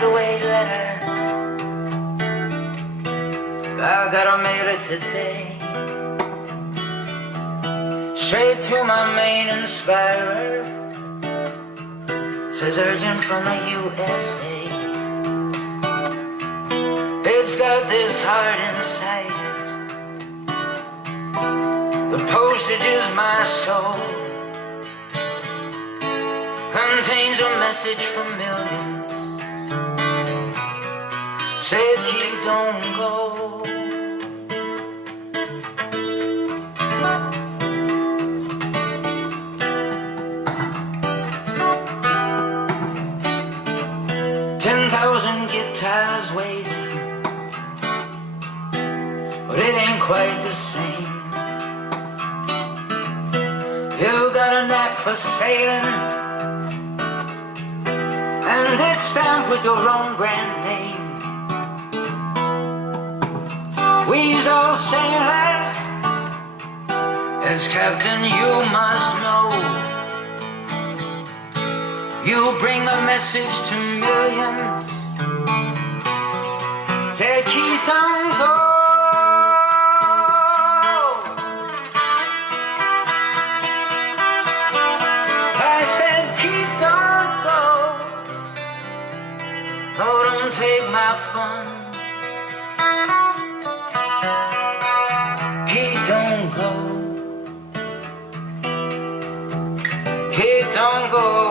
lightweight letter. I gotta mail it today. Straight to my main inspirer. Says urgent from the USA. It's got this heart inside it. The postage is my soul. Contains a message for millions. Say keep, don't go. 10,000 guitars waiting, but it ain't quite the same. You got a knack for sailing, and it's stamped with your own brand name. We's all sailors, as captain you must know. You bring a message to millions. Say keep, don't go. I said keep, don't go. Oh, don't take my fun. Keep, don't go. Keep, don't go.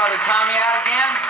brother Tommy out again.